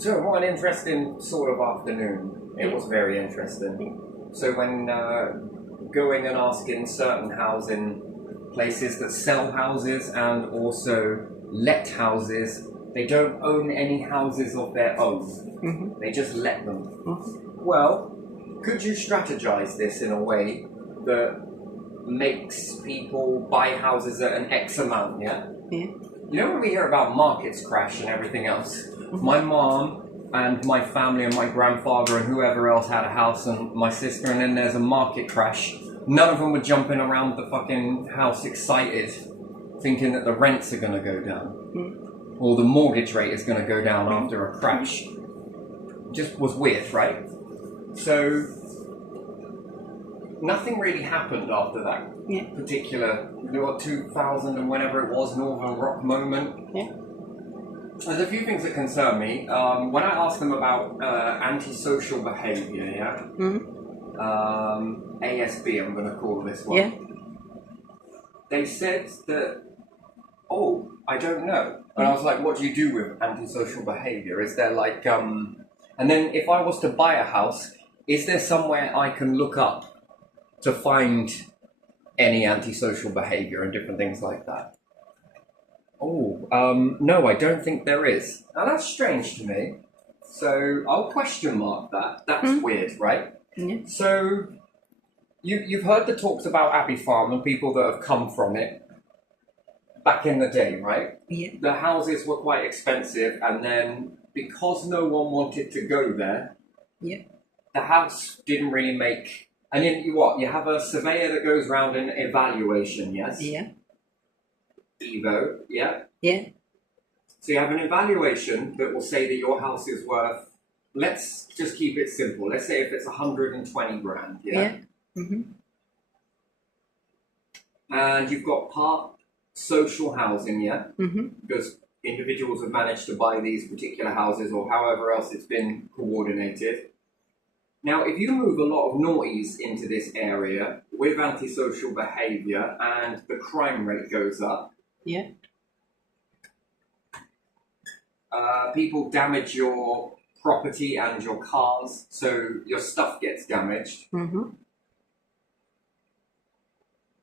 So what an interesting sort of afternoon. It was very interesting. So when going and asking certain housing places that sell houses and also let houses, they don't own any houses of their own. Mm-hmm. They just let them. Mm-hmm. Well, could you strategize this in a way that makes people buy houses at an X amount, yeah? Yeah. You know when we hear about markets crash and everything else? Mm-hmm. My mom and my family and my grandfather and whoever else had a house and my sister, and then there's a market crash. None of them were jumping around the fucking house excited, thinking that the rents are going to go down. Mm-hmm. Or the mortgage rate is going to go down after a crash. Just was weird, right? So nothing really happened after that particular 2000 and whenever it was Northern Rock moment. Yeah. There's a few things that concern me. When I asked them about antisocial behaviour, yeah, ASB, I'm going to call this one. Yeah. They said that, oh, I don't know. And I was like, what do you do with antisocial behaviour? Is there like, and then if I was to buy a house, is there somewhere I can look up to find any antisocial behaviour and different things like that? Oh, no, I don't think there is. Now that's strange to me. So I'll question mark that. That's weird, right? Yeah. So you've heard the talks about Abbey Farm and people that have come from it back in the day, right? Yeah. The houses were quite expensive, and then because no one wanted to go there, the house didn't really make. And you have a surveyor that goes around an evaluation, yes? Yeah. Evo, yeah? Yeah. So you have an evaluation that will say that your house is worth, let's just keep it simple. Let's say if it's 120 grand, yeah? Yeah. Mm-hmm. And you've got part social housing, yeah? Mm-hmm. Because individuals have managed to buy these particular houses or however else it's been coordinated. Now, if you move a lot of noughties into this area with antisocial behaviour and the crime rate goes up, people damage your property and your cars, so your stuff gets damaged. Mm-hmm.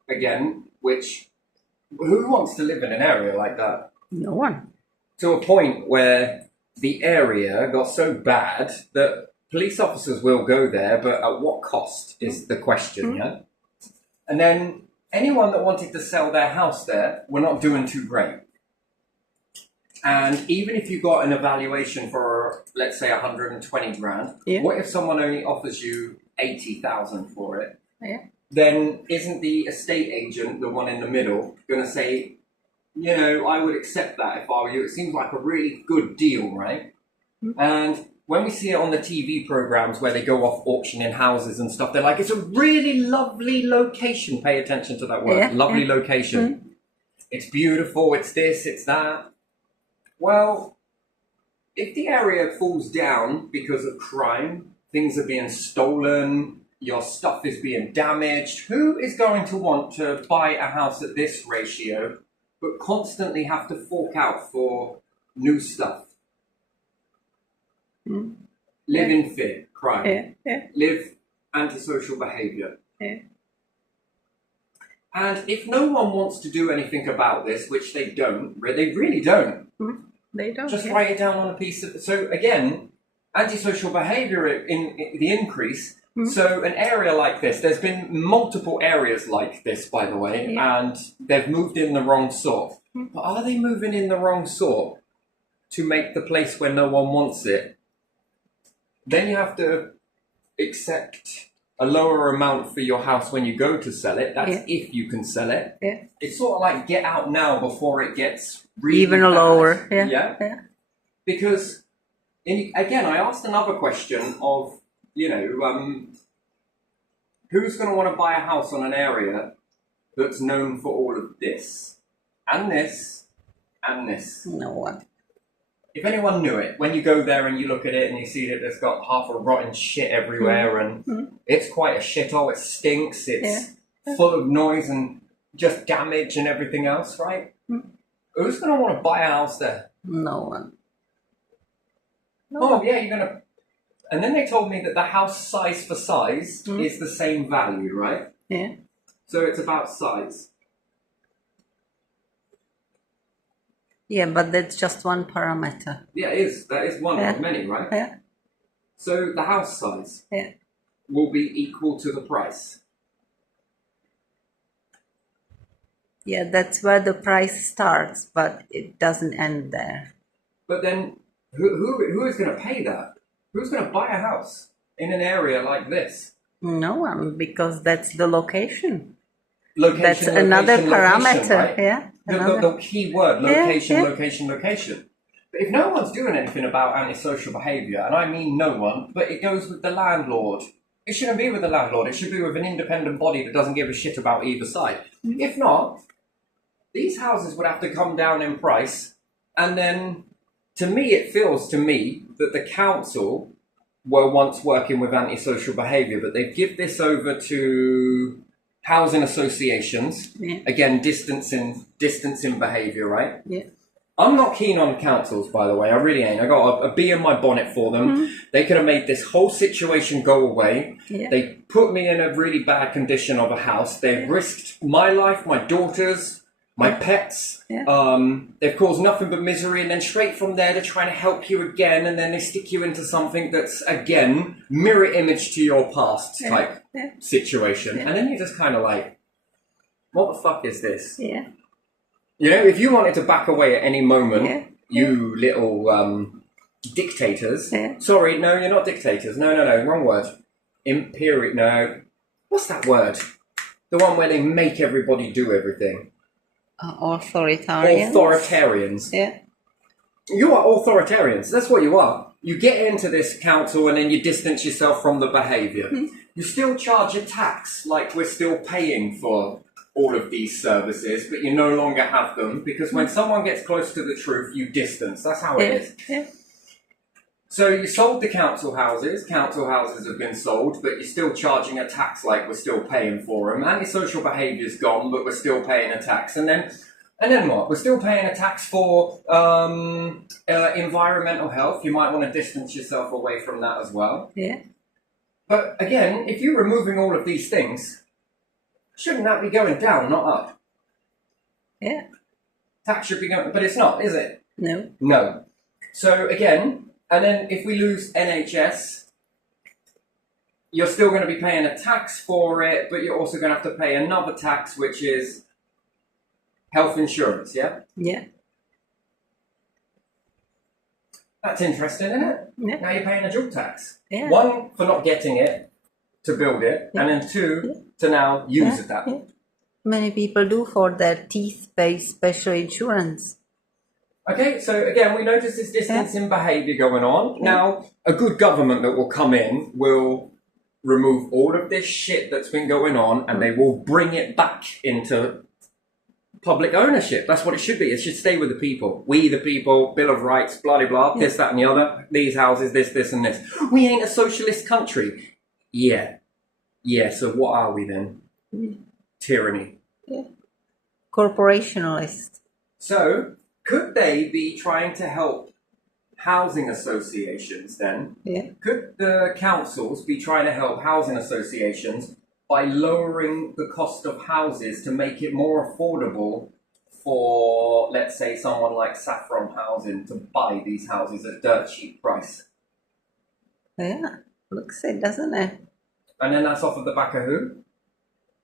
Again, who wants to live in an area like that? No one. To a point where the area got so bad that police officers will go there, but at what cost is the question, yeah? And then anyone that wanted to sell their house there were not doing too great. And even if you got an evaluation for, let's say, 120 grand, what if someone only offers you 80,000 for it? Yeah. Then isn't the estate agent, the one in the middle, going to say, I would accept that if I were you. It seems like a really good deal, right? And when we see it on the TV programs where they go off auctioning houses and stuff, they're like, it's a really lovely location. Pay attention to that word. Lovely location. It's beautiful. It's this, it's that. Well, if the area falls down because of crime, things are being stolen, your stuff is being damaged, who is going to want to buy a house at this ratio but constantly have to fork out for new stuff? Live in fear, crime. Live antisocial behaviour. And if no one wants to do anything about this, which they don't, they really don't. They don't. Just write it down on a piece of... So again, antisocial behaviour in the increase. So an area like this, there's been multiple areas like this, by the way, and they've moved in the wrong sort. But are they moving in the wrong sort to make the place where no one wants it? Then you have to accept a lower amount for your house when you go to sell it. That's if you can sell it. It's sort of like get out now before it gets really even bad. lower. Because, again, I asked another question of, who's going to want to buy a house on an area that's known for all of this, and this, and this? No one. If anyone knew it, when you go there and you look at it and you see that there's got half of rotten shit everywhere and it's quite a shithole, it stinks, it's full of noise and just damage and everything else, right? Who's going to want to buy a house there? No one. No. Oh, yeah, you're going to... And then they told me that the house size for size is the same value, right? Yeah. So it's about size. Yeah, but that's just one parameter. Yeah, it is. That is one of many, right? Yeah. So the house size Yeah. will be equal to the price. Yeah, that's where the price starts, but it doesn't end there. But then who is going to pay that? Who's going to buy a house in an area like this? No one, because that's the location. Location, That's location, another location, parameter, right? yeah. The key word, location, Yeah. location, location. But if no one's doing anything about antisocial behaviour, and I mean no one, but it goes with the landlord. It shouldn't be with the landlord. It should be with an independent body that doesn't give a shit about either side. If not, these houses would have to come down in price, and then, to me, it feels to me that the council were once working with antisocial behaviour, but they give this over to housing associations. Yeah. Again, distancing behaviour, right? Yeah. I'm not keen on councils, by the way. I really ain't. I got a bee in my bonnet for them. They could have made this whole situation go away. Yeah. They put me in a really bad condition of a house. They've risked my life, my daughter's, my pets. Yeah. They've caused nothing but misery, and then straight from there they're trying to help you again, and then they stick you into something that's, again, mirror image to your past type situation. And then you're just kind of like, what the fuck is this? Yeah. You know, if you wanted to back away at any moment, Yeah. you little dictators. Yeah. Sorry, no, you're not dictators. No, wrong word. Imperial, no. What's that word? The one where they make everybody do everything. Authoritarian. Authoritarians. Yeah. You are authoritarians. That's what you are. You get into this council and then you distance yourself from the behaviour. You still charge a tax like we're still paying for all of these services, but you no longer have them because when someone gets close to the truth, you distance. That's how it is. Yeah. So you sold the council houses. Council houses have been sold, but you're still charging a tax like we're still paying for them. Antisocial behaviour's gone, but we're still paying a tax. And then what? We're still paying a tax for environmental health. You might want to distance yourself away from that as well. Yeah. But again, if you're removing all of these things, shouldn't that be going down, not up? Yeah. Tax should be going, but it's not, is it? No. No. So again, and then if we lose NHS, you're still going to be paying a tax for it, but you're also going to have to pay another tax, which is health insurance, yeah? Yeah. That's interesting, isn't it? Yeah. Now you're paying a dual tax. Yeah. One, for not getting it to build it, and then two, to now use it that. Yeah. Many people do for their teeth-based special insurance. Okay, so again, we notice this distancing behaviour going on. Now, a good government that will come in will remove all of this shit that's been going on and they will bring it back into public ownership. That's what it should be. It should stay with the people. We, the people, Bill of Rights, blah, blah, blah, this, that and the other, these houses, this and this. We ain't a socialist country. Yeah. Yeah, so what are we then? Tyranny. Yeah. Corporationalist. So, could they be trying to help housing associations then? Yeah. Could the councils be trying to help housing associations by lowering the cost of houses to make it more affordable for, let's say, someone like Saffron Housing to buy these houses at a dirt cheap price? Yeah. Looks it, doesn't it? And then that's off of the back of who?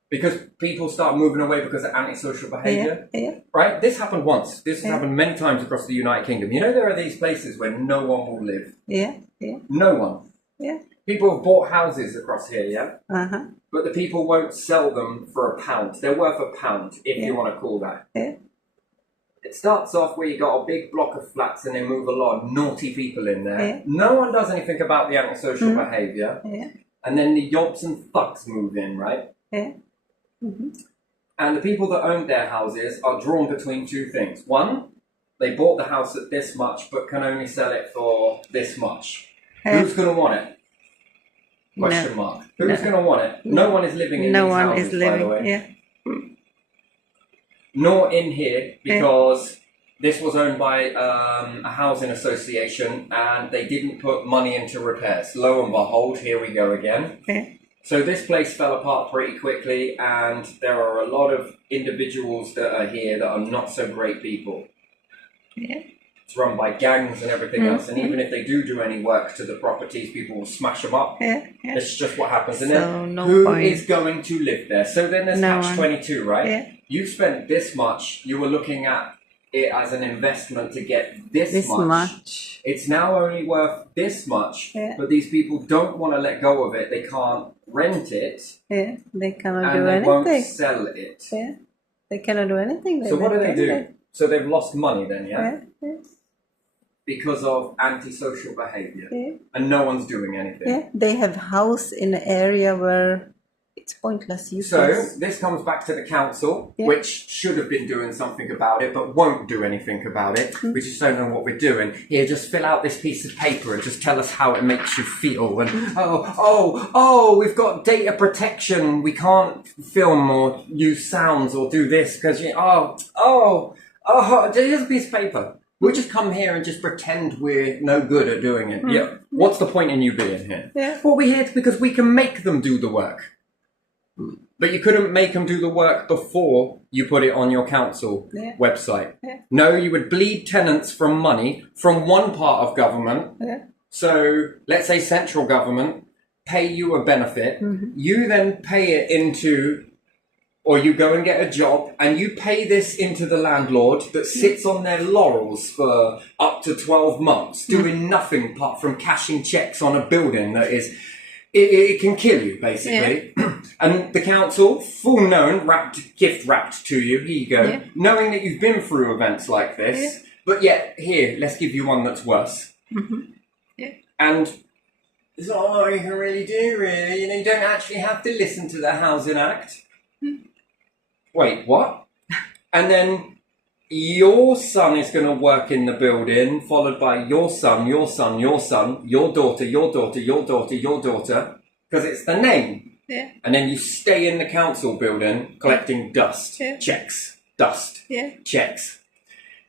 Because people start moving away because of antisocial behaviour. Yeah. Right? This happened once. This has happened many times across the United Kingdom. You know, there are these places where no one will live. Yeah. Yeah. No one. Yeah. People have bought houses across here, yeah? Uh-huh. But the people won't sell them for £1. They're worth £1, if you want to call that. Yeah. It starts off where you got a big block of flats and they move a lot of naughty people in there. Yeah. No one does anything about the antisocial behaviour. Yeah. And then the yobs and fucks move in, right? Yeah. Mm-hmm. And the people that owned their houses are drawn between two things. One, they bought the house at this much but can only sell it for this much. Who's going to want it? Question mark. Who's going to want it? No one is living in these houses, by the way. Yeah. Nor in here, because This was owned by a housing association, and they didn't put money into repairs. Lo and behold, here we go again. Yeah. So this place fell apart pretty quickly, and there are a lot of individuals that are here that are not so great people. Yeah. It's run by gangs and everything else, and even if they do any work to the properties, people will smash them up. Yeah. Yeah. It's just what happens. And So, then no who point. is going to live there? So then there's No one. catch-22, right? Yeah. You spent this much, you were looking at it as an investment to get this This much. much. It's now only worth this much, Yeah. but these people don't want to let go of it. They can't rent it, Yeah. They cannot and do they won't anything. sell it. Yeah. They cannot do anything. So what do they do? Yeah. So they've lost money then, yeah? Yeah. Yeah. Because of antisocial behavior. Yeah. And no one's doing anything. Yeah. They have house in an area where it's pointless. So Useless. this comes back to the council, Yeah. which should have been doing something about it, but won't do anything about it. We just don't know what we're doing. Here, just fill out this piece of paper and just tell us how it makes you feel. And we've got data protection. We can't film or use sounds or do this because here's a piece of paper. We'll just come here and just pretend we're no good at doing it. Yeah. What's the point in you being here? Yeah. Well, we're here because we can make them do the work. But you couldn't make them do the work before you put it on your council Yeah. website. Yeah. No, you would bleed tenants from money from one part of government. Yeah. So let's say central government pay you a benefit. You then pay it into, or you go and get a job and you pay this into the landlord that sits on their laurels for up to 12 months doing nothing apart from cashing checks on a building that is... It can kill you, basically. Yeah. And the council, full known, gift wrapped to you, here you go, Yeah. knowing that you've been through events like this, Yeah. but yet, here, let's give you one that's worse. Yeah. And it's all you can really do, really. You know, you don't actually have to listen to the Housing Act. Wait, what? And then your son is going to work in the building, followed by your son, your son, your son, your daughter, your daughter, your daughter, your daughter, because it's the name. Yeah. And then you stay in the council building collecting dust, Yeah. checks, dust, Yeah. checks.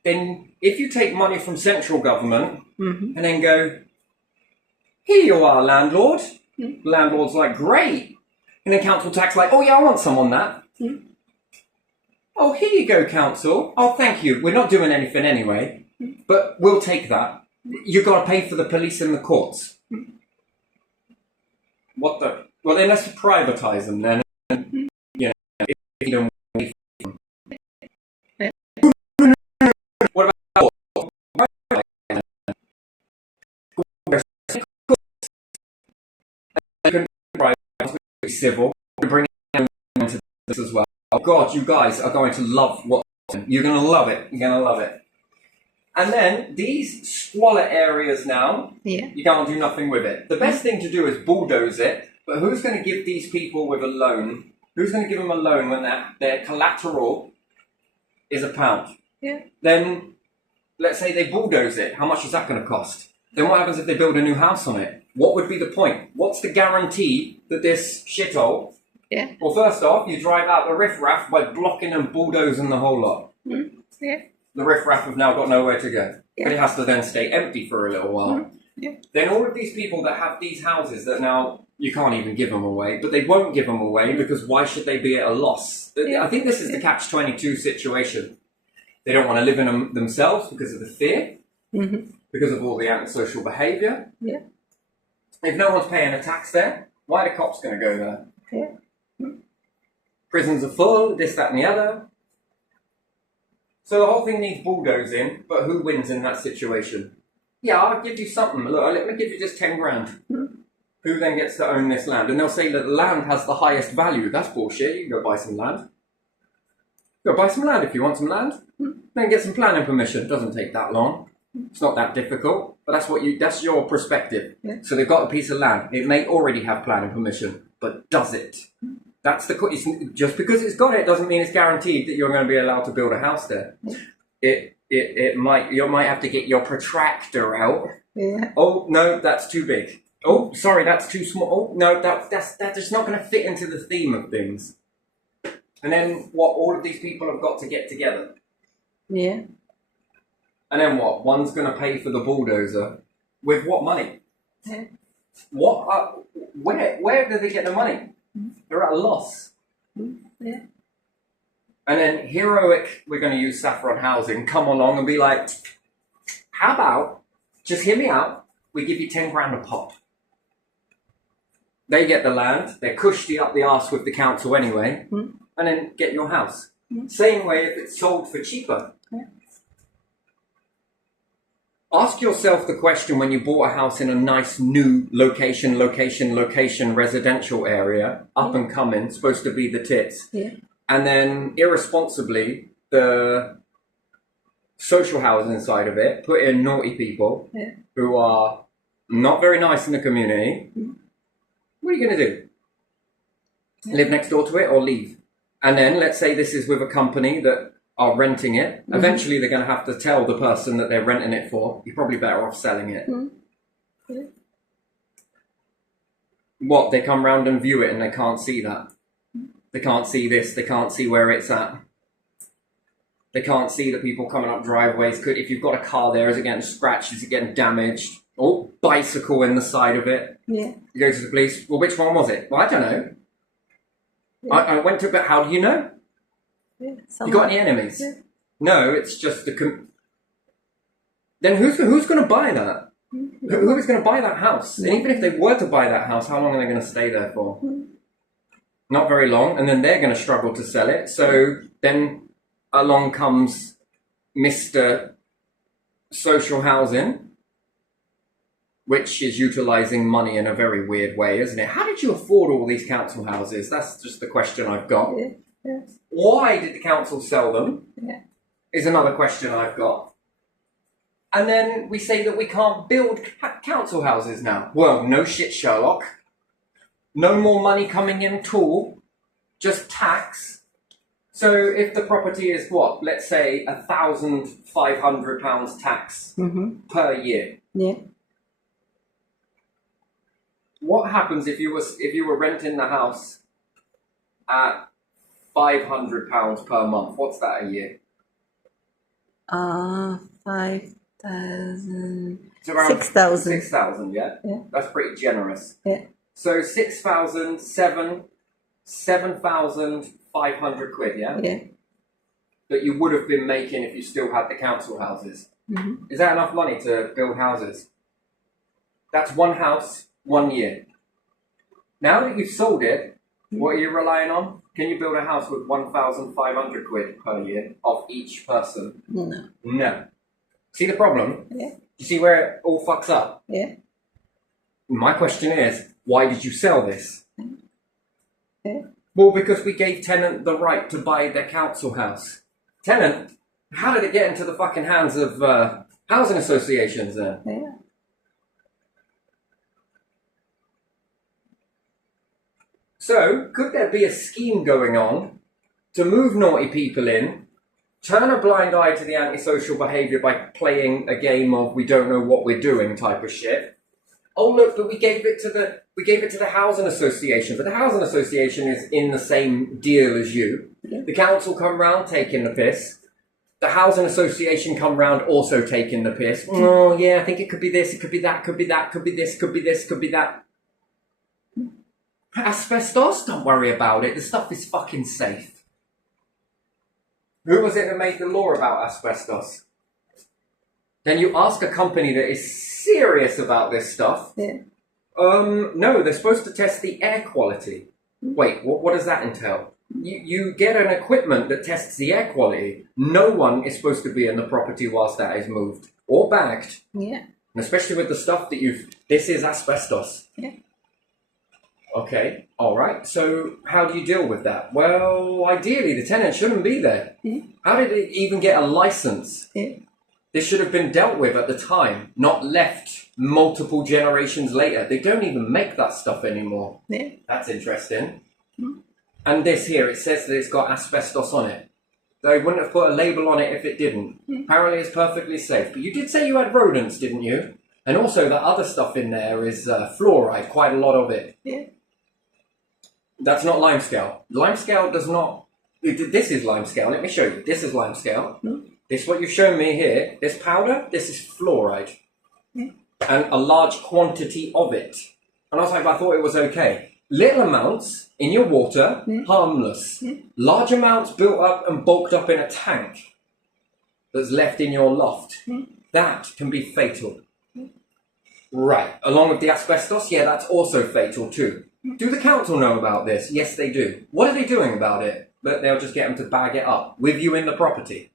Then if you take money from central government and then go, here you are, landlord. Landlord's like, great. And then council tax like, oh yeah, I want some on that. Oh, here you go, council. Oh, thank you. We're not doing anything anyway, but we'll take that. You've got to pay for the police and the courts. What the? Well, then let's privatise them then. You know, if you don't want What about civil? We bring into this as well. Oh God, you guys are going to love what you're going to love it. You're going to love it. And then these squalor areas now, Yeah. you can't do nothing with it. The best thing to do is bulldoze it. But who's going to give these people with a loan? Who's going to give them a loan when their collateral is £1? Yeah. Then let's say they bulldoze it. How much is that going to cost? Then what happens if they build a new house on it? What would be the point? What's the guarantee that this shithole? Yeah. Well, first off, you drive out the riffraff by blocking and bulldozing the whole lot. Yeah. The riffraff have now got nowhere to go. Yeah. But it has to then stay empty for a little while. Yeah. Then all of these people that have these houses that now you can't even give them away, but they won't give them away because why should they be at a loss? Yeah. I think this is the catch-22 situation. They don't want to live in them themselves because of the fear, because of all the antisocial behaviour. Yeah. If no one's paying a tax there, why are the cops going to go there? Yeah. Prisons are full, this, that and the other. So the whole thing needs bulldozing, but who wins in that situation? Yeah, I'll give you something. Look, let me give you just 10 grand. Who then gets to own this land? And they'll say that the land has the highest value. That's bullshit. You can go buy some land. Go buy some land if you want some land. Then get some planning permission. It doesn't take that long. It's not that difficult. But that's your perspective. Yeah. So they've got a piece of land. It may already have planning permission, but does it? That's the just because it's got it doesn't mean it's guaranteed that you're going to be allowed to build a house there. It might, you might have to get your protractor out. Yeah. Oh no, that's too big. Oh, sorry, that's too small. Oh no, that's just not going to fit into the theme of things. And then what all of these people have got to get together. Yeah. And then what? One's going to pay for the bulldozer. With what money? Yeah. Where do they get the money? They're at a loss. Yeah. And then Heroic, we're going to use Saffron Housing, come along and be like, how about, just hear me out, we give you 10 grand a pop. They get the land, they're cushy up the arse with the council anyway, and then get your house. Same way if it's sold for cheaper. Yeah. Ask yourself the question when you bought a house in a nice new location residential area, up and coming, supposed to be the tits. Yeah. And then irresponsibly, the social housing side of it, put in naughty people who are not very nice in the community. What are you going to do? Live next door to it or leave? And then let's say this is with a company that are renting it. Eventually they're going to have to tell the person that they're renting it for, you're probably better off selling it. Yeah. What, they come round and view it and they can't see that? They can't see this, they can't see where it's at. They can't see the people coming up driveways. If you've got a car there, is it getting scratched? Is it getting damaged? Oh, bicycle in the side of it. Yeah. You go to the police. Well, which one was it? Well, I don't know. Yeah. I went to, but how do you know? Yeah. You got any enemies? Yeah. No, it's just then who's going to buy that? Who is going to buy that house? And even if they were to buy that house, how long are they going to stay there for? Not very long, and then they're going to struggle to sell it. So then along comes Mr. Social Housing, which is utilising money in a very weird way, isn't it? How did you afford all these council houses? That's just the question I've got. Yeah. Yeah. Why did the council sell them? Yeah. Is another question I've got. And then we say that we can't build council houses now. Well, no shit, Sherlock. No more money coming in at all. Just tax. So if the property is what? Let's say £1,500 tax per year. Yeah. What happens if you were renting the house at £500 per month? What's that a year? 5,000. It's around 6,000. 6,000, yeah? Yeah. That's pretty generous. Yeah. So 6,000, 7,500 quid, yeah? Yeah. That you would have been making if you still had the council houses. Is that enough money to build houses? That's one house, 1 year. Now that you've sold it, what are you relying on? Can you build a house with 1,500 quid per year of each person? No. No. See the problem? Yeah. You see where it all fucks up? Yeah. My question is, why did you sell this? Yeah. Well, because we gave tenant the right to buy their council house. Tenant? How did it get into the fucking hands of housing associations then? Yeah. So, could there be a scheme going on to move naughty people in, turn a blind eye to the antisocial behaviour by playing a game of we don't know what we're doing type of shit? Oh look, but we gave it to the housing association, but the housing association is in the same deal as you. Yeah. The council come round taking the piss. The housing association come round also taking the piss. Oh yeah, I think it could be this, it could be that, could be that, could be this, could be this, could be that. Asbestos, don't worry about it. The stuff is fucking safe. Who was it that made the law about asbestos? Then you ask a company that is serious about this stuff. Yeah. No, they're supposed to test the air quality. Wait, what does that entail? You get an equipment that tests the air quality. No one is supposed to be in the property whilst that is moved or bagged. Yeah. And especially with the stuff that this is asbestos. Yeah. Okay, all right. So how do you deal with that? Well, ideally, the tenant shouldn't be there. Yeah. How did it even get a license? Yeah. This should have been dealt with at the time, not left multiple generations later. They don't even make that stuff anymore. Yeah. That's interesting. And this here, it says that it's got asbestos on it. They wouldn't have put a label on it if it didn't. Apparently, it's perfectly safe. But you did say you had rodents, didn't you? And also, the other stuff in there is fluoride, quite a lot of it. Yeah. That's not limescale. Limescale does not... This is limescale. Let me show you. This is limescale. This what you've shown me here. This powder, this is fluoride. And a large quantity of it. And I was like, I thought it was okay. Little amounts in your water, harmless. Large amounts built up and bulked up in a tank that's left in your loft. That can be fatal. Right. Along with the asbestos, yeah, that's also fatal too. Do the council know about this? Yes, they do. What are they doing about it? But they'll just get them to bag it up with you in the property.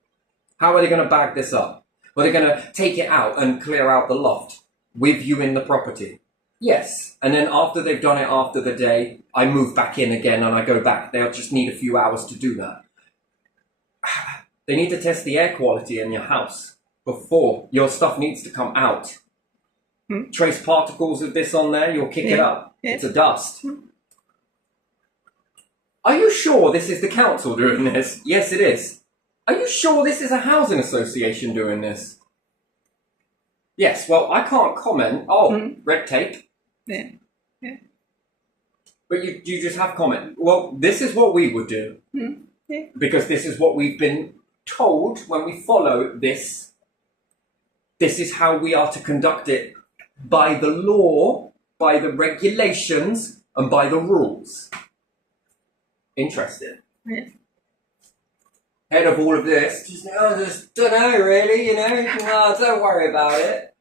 How are they going to bag this up? Are they going to take it out and clear out the loft with you in the property? Yes. And then after they've done it after the day, I move back in again and I go back. They'll just need a few hours to do that. They need to test the air quality in your house before your stuff needs to come out. Trace particles of this on there, you'll kick it up. It's a dust. Are you sure this is the council doing this? Yes, it is. Are you sure this is a housing association doing this? Yes, well, I can't comment. Oh, red tape. Yeah. But you just have comment. Well, this is what we would do. Because this is what we've been told when we follow this. This is how we are to conduct it by the law, by the regulations, and by the rules. Interesting. Head of all of this, just don't know really, you know, no, don't worry about it.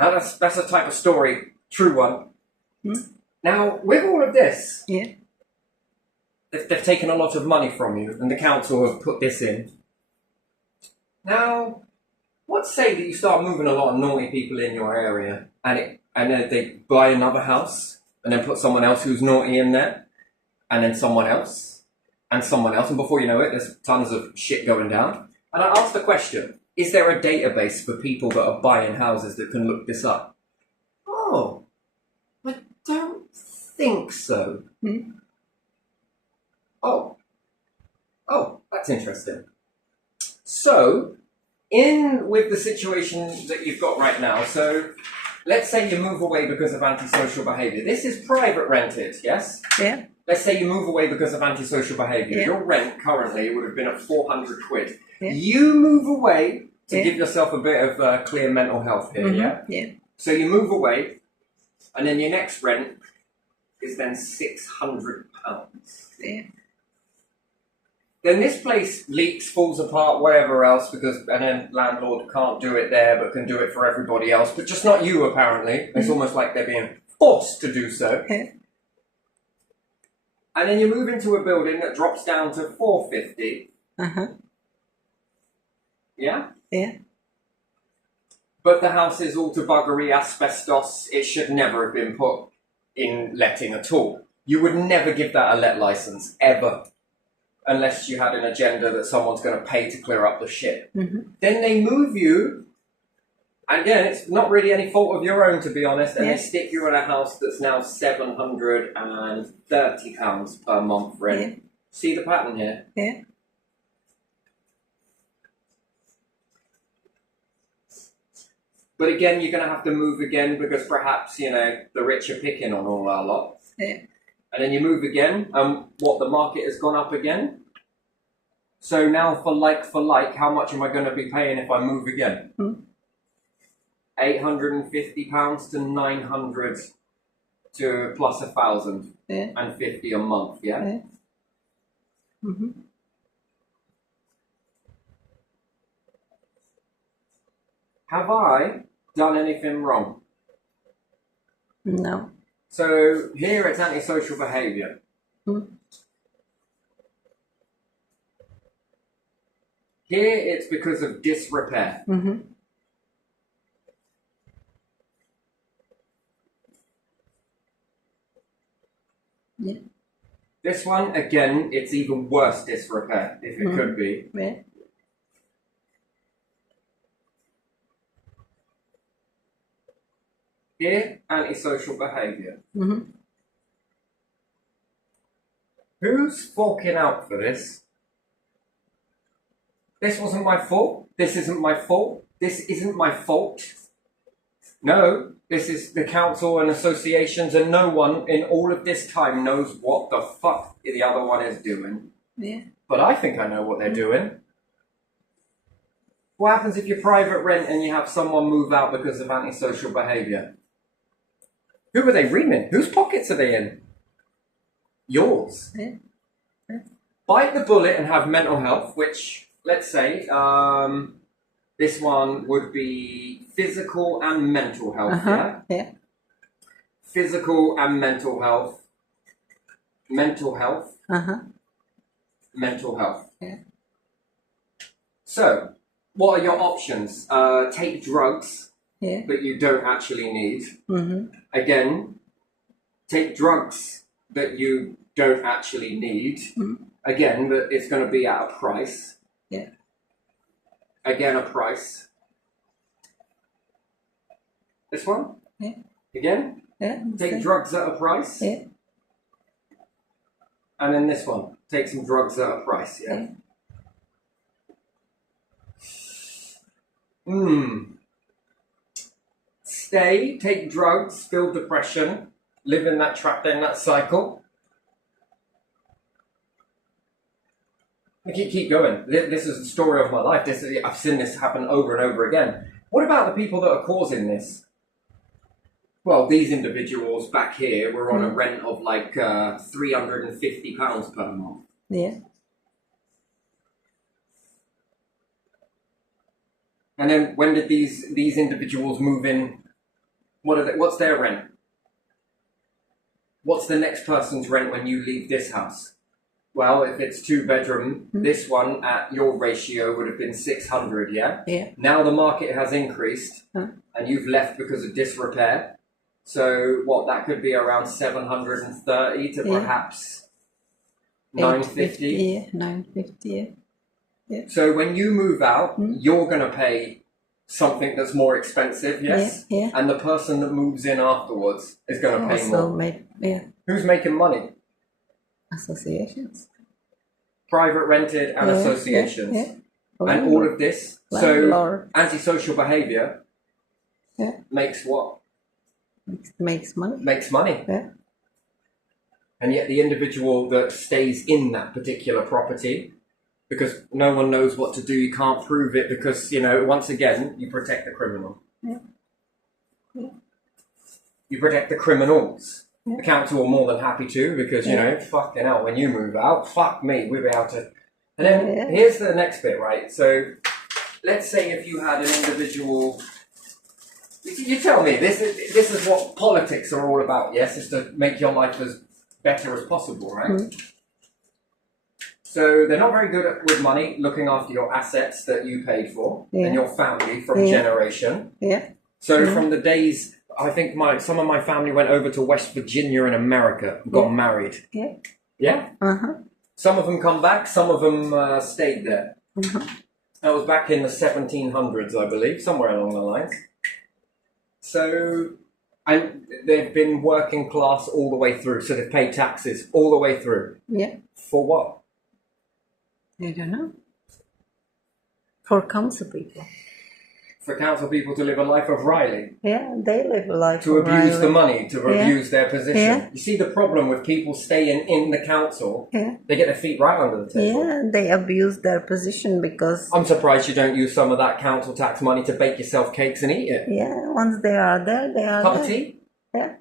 Now that's a type of story, true one. Now, with all of this, they've taken a lot of money from you, and the council have put this in. Now, let's say that you start moving a lot of naughty people in your area, and then they buy another house, and then put someone else who's naughty in there, and then someone else, and before you know it, there's tons of shit going down. And I asked the question, is there a database for people that are buying houses that can look this up? Oh, I don't think so. Oh, that's interesting. So, with the situation that you've got right now, so let's say you move away because of antisocial behaviour. This is private rented, yes? Yeah. Let's say you move away because of antisocial behaviour. Yeah. Your rent currently would have been at 400 quid. Yeah. You move away to give yourself a bit of clear mental health here, yeah? So you move away, and then your next rent is then £600. Yeah. Then this place leaks, falls apart, whatever else, and then landlord can't do it there, but can do it for everybody else, but just not you, apparently. It's almost like they're being forced to do so. And then you move into a building that drops down to 450. Yeah? Yeah. But the house is all to buggery, asbestos. It should never have been put in letting at all. You would never give that a let license, ever. Unless you had an agenda that someone's going to pay to clear up the shit. Then they move you, and again, it's not really any fault of your own, to be honest, and they stick you in a house that's now £730 per month rent. See the pattern here? Yeah. But again, you're going to have to move again because perhaps, you know, the rich are picking on all our lot. Yeah. And then you move again, and the market has gone up again. So now for like, how much am I going to be paying if I move again? £850 to 900 to plus 1,050 a month, yeah? Have I done anything wrong? No. So here it's antisocial behaviour. Here it's because of disrepair. Yeah. This one, again, it's even worse disrepair, if it could be. Yeah. Here, antisocial behaviour. Who's forking out for this? This wasn't my fault. This isn't my fault. This isn't my fault. No, this is the council and associations, and no one in all of this time knows what the fuck the other one is doing. Yeah. but I think I know what they're doing. What happens if you're private rent and you have someone move out because of antisocial behaviour? Who are they reaming? Whose pockets are they in? Yours. Yeah. Bite the bullet and have mental health, which, let's say, this one would be physical and mental health, Yeah. Physical and mental health. Mental health. Mental health. Yeah. So, what are your options? Take drugs, Yeah. but you don't actually need. Mm-hmm. Again, take drugs that you don't actually need. Mm-hmm. Again, but it's going to be at a price. Yeah. Again, a price. This one? Yeah. Again? Yeah. Take drugs at a price. Yeah. And then this one. Take some drugs at a price, yeah? Stay, take drugs, feel depression, live in that trap, in that cycle. I keep going. This is the story of my life. I've seen this happen over and over again. What about the people that are causing this? Well, these individuals back here were on a rent of like £350 per month. Yeah. And then when did these individuals move in? What's their rent? What's the next person's rent when you leave this house? Well, if it's 2-bedroom, this one at your ratio would have been 600, yeah? Yeah. Now the market has increased and you've left because of disrepair. So that could be around 730 to perhaps 950. Yeah, 950, yeah. So when you move out, you're going to pay something that's more expensive, yes? Yeah. And the person that moves in afterwards is going to pay more. Who's making money? Associations. Private rented and associations. Yeah. And all of this. Landlord. So antisocial behaviour makes what? Makes money. Makes money. Yeah. And yet the individual that stays in that particular property, because no one knows what to do, you can't prove it because, once again, you protect the criminal. Yeah. You protect the criminals. Yeah. The council are more than happy to because, fucking hell, when you move out, fuck me, we'll be able to... And then here's the next bit, right? So let's say if you had an individual... You tell me, this is what politics are all about, yes? Is to make your life as better as possible, right? So they're not very good with money, looking after your assets that you paid for and your family from generation. Yeah. So from the days, I think some of my family went over to West Virginia in America and got married. Yeah. Yeah? Some of them come back, some of them stayed there. That was back in the 1700s, I believe, somewhere along the lines. So, and they've been working class all the way through, so they've paid taxes all the way through. Yeah. For what? I don't know. For council people. For council people to live a life of Riley. Yeah, they live a life to of abuse Riley. the money, to abuse their position. Yeah. You see the problem with people staying in the council, they get their feet right under the table. Yeah, they abuse their position because... I'm surprised you don't use some of that council tax money to bake yourself cakes and eat it. Yeah, once they are there, they are Cup there. of tea? Yeah.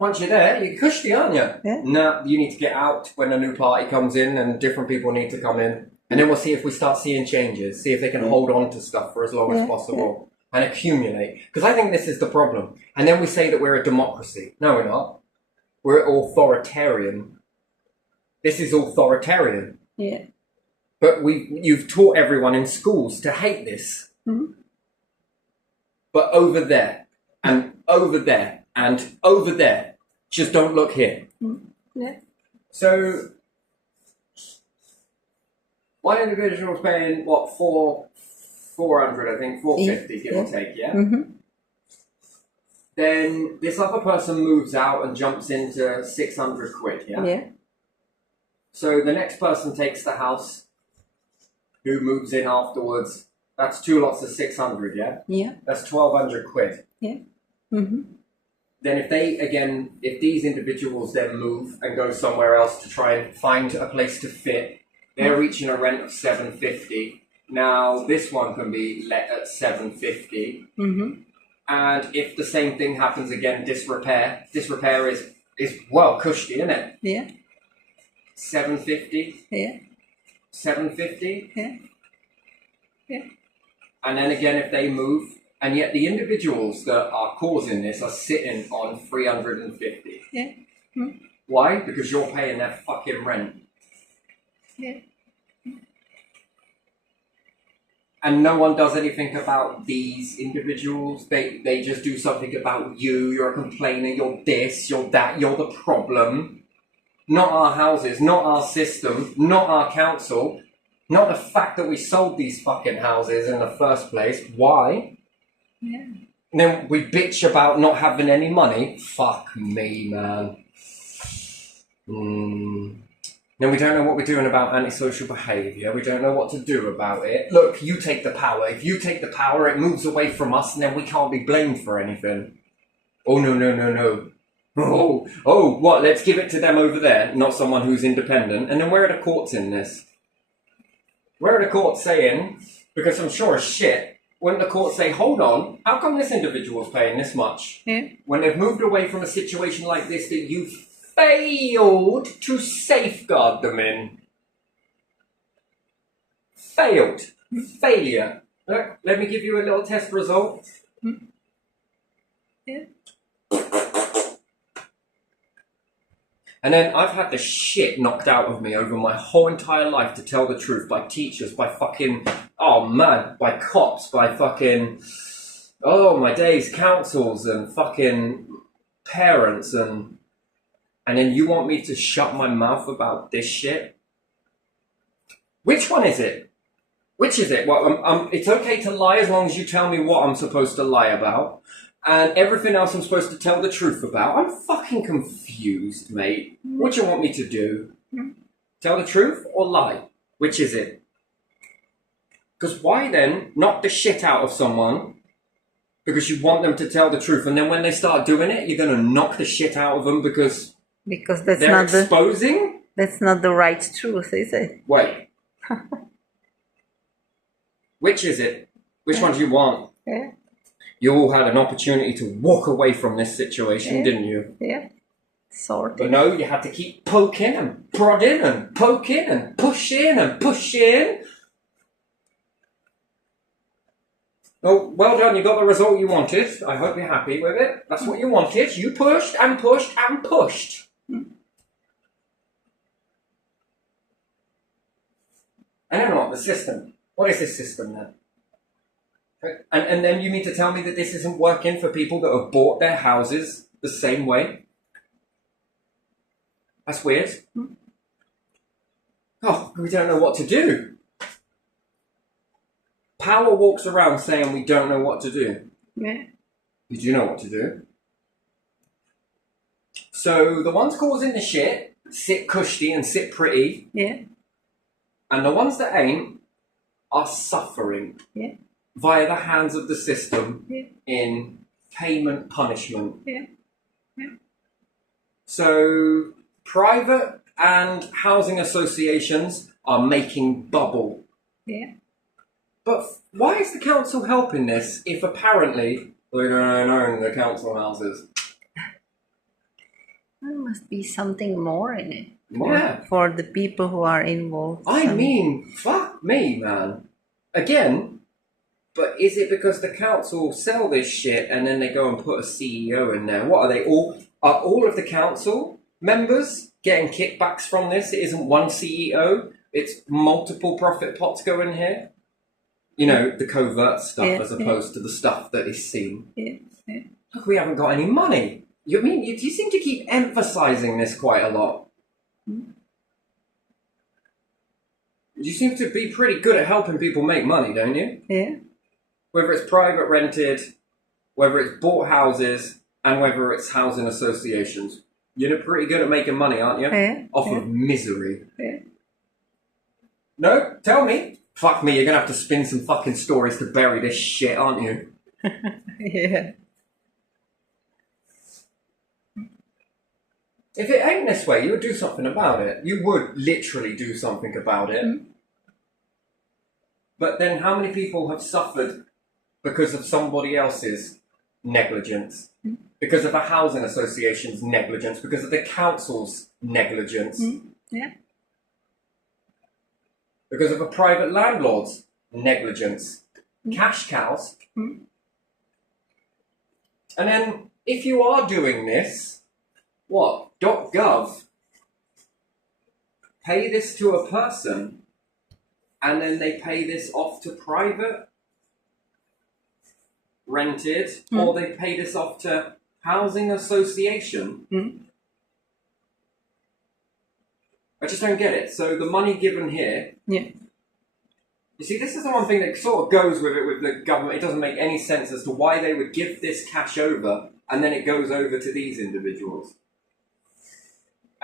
Once you're there, you're cushy, aren't you? Yeah. No, you need to get out when a new party comes in and different people need to come in. And then we'll see if we start seeing changes, see if they can hold on to stuff for as long as possible. And accumulate. Because I think this is the problem. And then we say that we're a democracy. No, we're not. We're authoritarian. This is authoritarian. Yeah. But you've taught everyone in schools to hate this. But over there, and over there, and over there, just don't look here. Yeah. So, one individual's paying, what, 400, I think, 450, give or take, yeah? Then this other person moves out and jumps into 600 quid, yeah? Yeah. So the next person takes the house, who moves in afterwards. That's 2 lots of 600, yeah? Yeah. That's 1,200 quid. Yeah. Then if these individuals then move and go somewhere else to try and find a place to fit, They're reaching a rent of $750. Now this one can be let at $750. And if the same thing happens again, disrepair is well cushy, isn't it? Yeah. $750. Yeah. $750. Yeah. Yeah. And then again, if they move, and yet the individuals that are causing this are sitting on $350. Yeah. Why? Because you're paying their fucking rent. Yeah. And no one does anything about these individuals. They just do something about you. You're a complainer. You're this. You're that. You're the problem. Not our houses. Not our system. Not our council. Not the fact that we sold these fucking houses in the first place. Why? Yeah. And then we bitch about not having any money. Fuck me, man. Then we don't know what we're doing about antisocial behaviour. We don't know what to do about it. Look, you take the power. If you take the power, it moves away from us, and then we can't be blamed for anything. Oh, no. Oh, what? Let's give it to them over there, not someone who's independent. And then where are the courts in this? Where are the courts saying, because I'm sure as shit, wouldn't the court say, hold on, how come this individual's paying this much? Yeah. When they've moved away from a situation like this that you failed to safeguard them in. Failed. Failure. Look, let me give you a little test result. Yeah. And then I've had the shit knocked out of me over my whole entire life, to tell the truth, by teachers, by fucking, oh man, by cops, by fucking, oh my days, councils and fucking parents, and then you want me to shut my mouth about this shit? Which one is it? Which is it? Well, it's okay to lie as long as you tell me what I'm supposed to lie about. And everything else I'm supposed to tell the truth about. I'm fucking confused, mate. What do you want me to do? Tell the truth or lie? Which is it? Because why then knock the shit out of someone because you want them to tell the truth, and then when they start doing it, you're going to knock the shit out of them because that's they're not exposing? that's not the right truth, is it? Wait. Which is it? Which one do you want? Yeah. You all had an opportunity to walk away from this situation, didn't you? Yeah. Sort But of. no, you had to keep poking and prodding and poking and pushing and pushing. Oh, well done, you got the result you wanted. I hope you're happy with it. That's what you wanted. You pushed and pushed and pushed. I don't know what the system. What is this system then? And then you mean to tell me that this isn't working for people that have bought their houses the same way? That's weird. Oh, we don't know what to do. Power walks around saying we don't know what to do. Yeah. You do know what to do. So the ones causing the shit sit cushy and sit pretty. Yeah. And the ones that ain't are suffering. Yeah. Via the hands of the system. Yeah. In payment punishment. Yeah. Yeah. So private and housing associations are making bubble. Yeah. But why is the council helping this if apparently they don't own the council houses? There must be something more in it. Yeah. For the people who are involved. I mean, fuck me, man. Again, but is it because the council sell this shit and then they go and put a CEO in there? What are they all? Are all of the council members getting kickbacks from this? It isn't one CEO. It's multiple profit pots going here. You know, the covert stuff as opposed to the stuff that is seen. Yeah. Yeah. Look, we haven't got any money. You seem to keep emphasising this quite a lot. You seem to be pretty good at helping people make money, don't you? Yeah. Whether it's private rented, whether it's bought houses, and whether it's housing associations. You're pretty good at making money, aren't you? Yeah. Off of misery. Yeah. No? Tell me. Fuck me, you're gonna have to spin some fucking stories to bury this shit, aren't you? Yeah. If it ain't this way, you would do something about it. You would literally do something about it. But then how many people have suffered because of somebody else's negligence? Because of a housing association's negligence? Because of the council's negligence? Yeah. Because of a private landlord's negligence? Cash cows? And then, if you are doing this, what? .gov pay this to a person, and then they pay this off to private, rented, or they pay this off to housing association. I just don't get it. So the money given here, you see, this is the one thing that sort of goes with it with the government. It doesn't make any sense as to why they would give this cash over, and then it goes over to these individuals.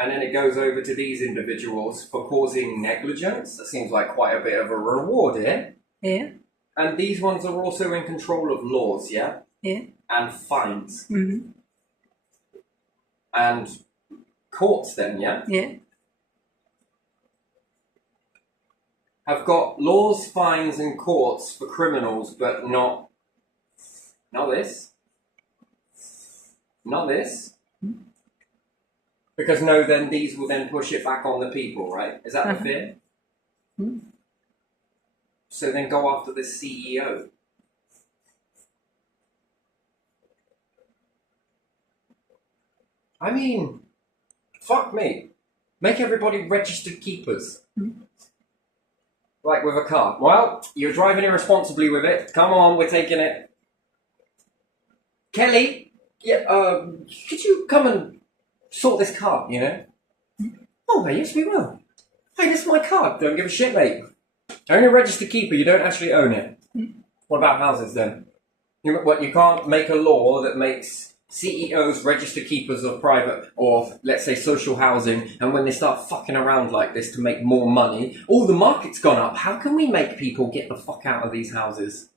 And then it goes over to these individuals for causing negligence. That seems like quite a bit of a reward here. Yeah. And these ones are also in control of laws, yeah? Yeah. And fines. And courts then, yeah? Yeah. Have got laws, fines and courts for criminals, but not this. Not this. Because no, then these will then push it back on the people, right? Is that the fear? So then go after the CEO. I mean, fuck me. Make everybody registered keepers. Like with a car. Well, you're driving irresponsibly with it. Come on, we're taking it. Kelly, could you come and sort this car, you know? Oh, yes, we will. Hey, this is my car. Don't give a shit, mate. Only a registered keeper, you don't actually own it. What about houses then? You can't make a law that makes CEOs register keepers of private or, let's say, social housing, and when they start fucking around like this to make more money, the market's gone up. How can we make people get the fuck out of these houses?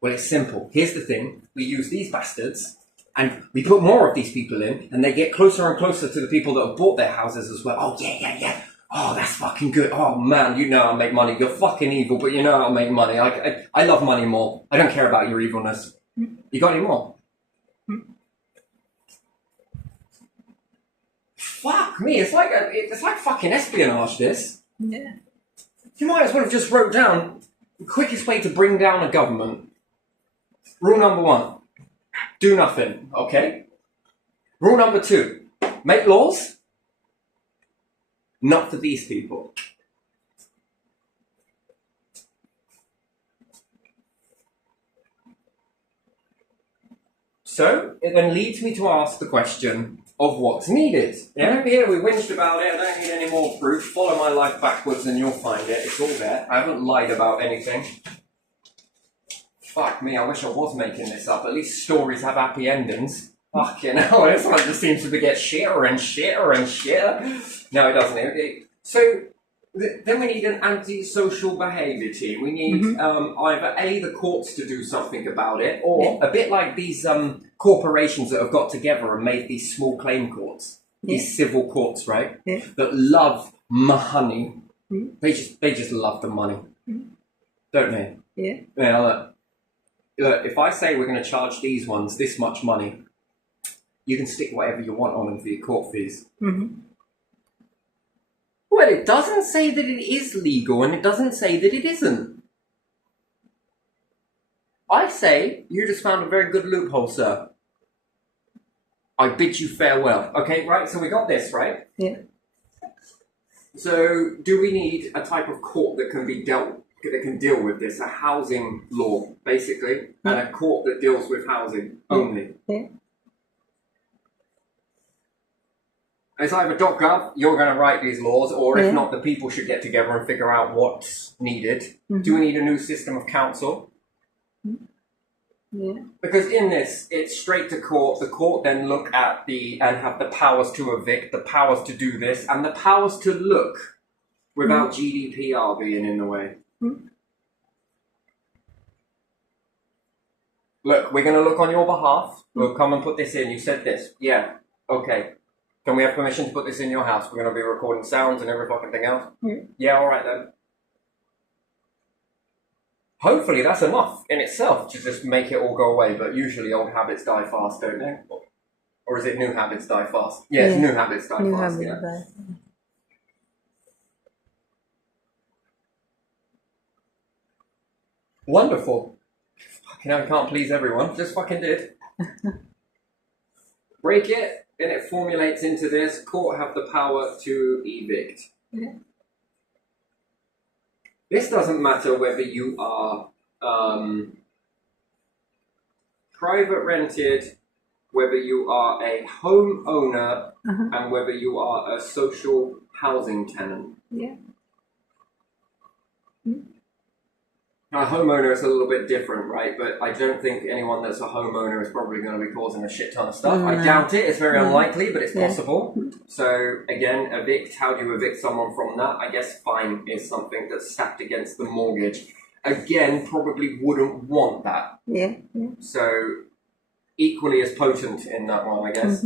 Well, it's simple. Here's the thing. We use these bastards, and we put more of these people in, and they get closer and closer to the people that have bought their houses as well. Oh, yeah. Oh, that's fucking good. Oh, man, you know I'll make money. You're fucking evil, but you know I'll make money. I love money more. I don't care about your evilness. You got any more? Fuck me, it's like fucking espionage, this. Yeah. You might as well have just wrote down the quickest way to bring down a government. Rule number 1, do nothing, okay? Rule number 2, make laws, not for these people. So, it then leads me to ask the question of what's needed. Yeah, here we whinged about it, I don't need any more proof. Follow my life backwards and you'll find it. It's all there. I haven't lied about anything. Fuck me, I wish I was making this up. At least stories have happy endings. Fucking hell, this one just seems to get shitter and shitter and shitter. No, it doesn't. So, then we need an anti-social behaviour team. We need either A, the courts to do something about it, or a bit like these corporations that have got together and made these small claim courts, these civil courts, right? That love money. They just love the money, don't they? Yeah. Look, if I say we're going to charge these ones this much money, you can stick whatever you want on them for your court fees. Well, it doesn't say that it is legal, and it doesn't say that it isn't. I say, you just found a very good loophole, sir. I bid you farewell. Okay, right, so we got this, right? Yeah. So, do we need a type of court that can deal with this? A housing law, basically, and a court that deals with housing only. Yeah. It's either .gov, you're going to write these laws, or if not, the people should get together and figure out what's needed. Do we need a new system of council? Yeah. Because in this, it's straight to court. The court then look at and have the powers to evict, the powers to do this, and the powers to look without GDPR being in the way. Look, we're going to look on your behalf. We'll come and put this in. You said this. Yeah. Okay. Can we have permission to put this in your house? We're going to be recording sounds and every fucking thing else. Yeah, all right then. Hopefully that's enough in itself to just make it all go away, but usually old habits die fast, don't they? Or is it new habits die fast? Yeah, it's new habits die fast, yeah. Wonderful. Fucking hell, I can't please everyone. Just fucking did. Break it, and it formulates into this. Court have the power to evict. Yeah. This doesn't matter whether you are private rented, whether you are a homeowner, and whether you are a social housing tenant. Yeah. A homeowner is a little bit different, right? But I don't think anyone that's a homeowner is probably going to be causing a shit ton of stuff. I doubt it. It's very unlikely, but it's possible. So again, evict. How do you evict someone from that? I guess fine is something that's stacked against the mortgage. Again, probably wouldn't want that. Yeah. So equally as potent in that one, I guess.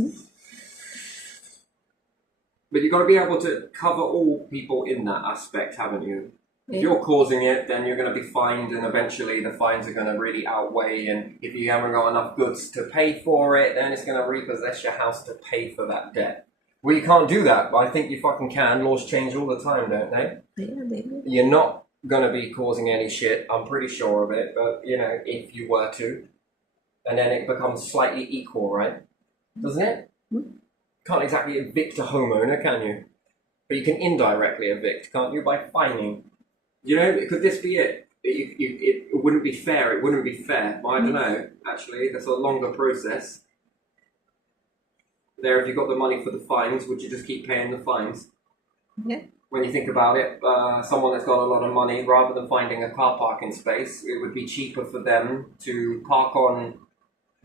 But you've got to be able to cover all people in that aspect, haven't you? If you're causing it, then you're going to be fined, and eventually the fines are going to really outweigh, and if you haven't got enough goods to pay for it, then it's going to repossess your house to pay for that debt. Well, you can't do that, but I think you fucking can. Laws change all the time, don't they? Yeah, they do. You're not going to be causing any shit, I'm pretty sure of it, but, you know, if you were to, and then it becomes slightly equal, right? Doesn't it? Can't exactly evict a homeowner, can you? But you can indirectly evict, can't you, by fining? You know, could this be it? It wouldn't be fair. It wouldn't be fair. Well, I don't know, actually. That's a longer process. There, if you got the money for the fines, would you just keep paying the fines? Yeah. When you think about it, someone that's got a lot of money, rather than finding a car parking space, it would be cheaper for them to park on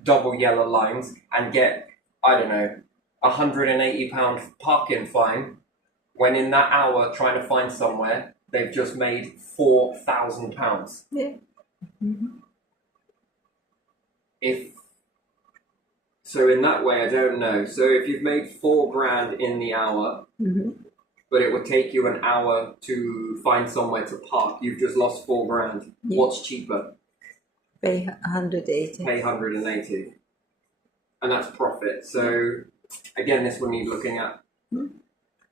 double yellow lines and get, I don't know, £180 parking fine, when in that hour trying to find somewhere, they've just made £4,000. Yeah. So in that way, I don't know. So if you've made £4,000 in the hour, but it would take you an hour to find somewhere to park, you've just lost £4,000. Yeah. What's cheaper? Pay 180. Pay 180, and that's profit. So again, this would need looking at.